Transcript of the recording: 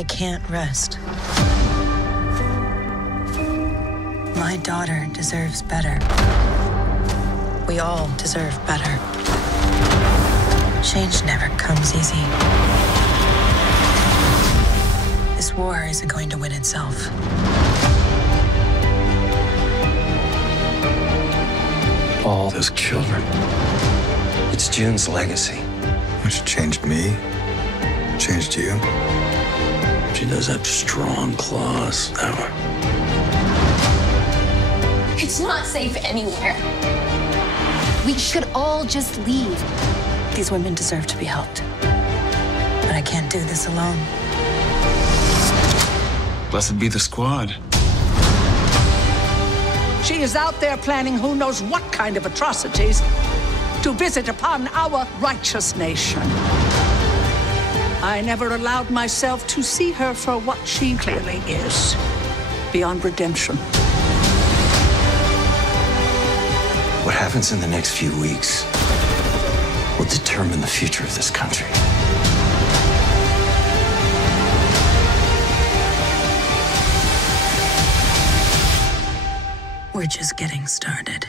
I can't rest. My daughter deserves better. We all deserve better. Change never comes easy. This war isn't going to win itself. All those children. It's June's legacy. Which changed me, changed you. She does have strong claws, that one. It's not safe anywhere. We should all just leave. These women deserve to be helped. But I can't do this alone. Blessed be the squad. She is out there planning who knows what kind of atrocities to visit upon our righteous nation. I never allowed myself to see her for what she clearly is, beyond redemption. What happens in the next few weeks will determine the future of this country. We're just getting started.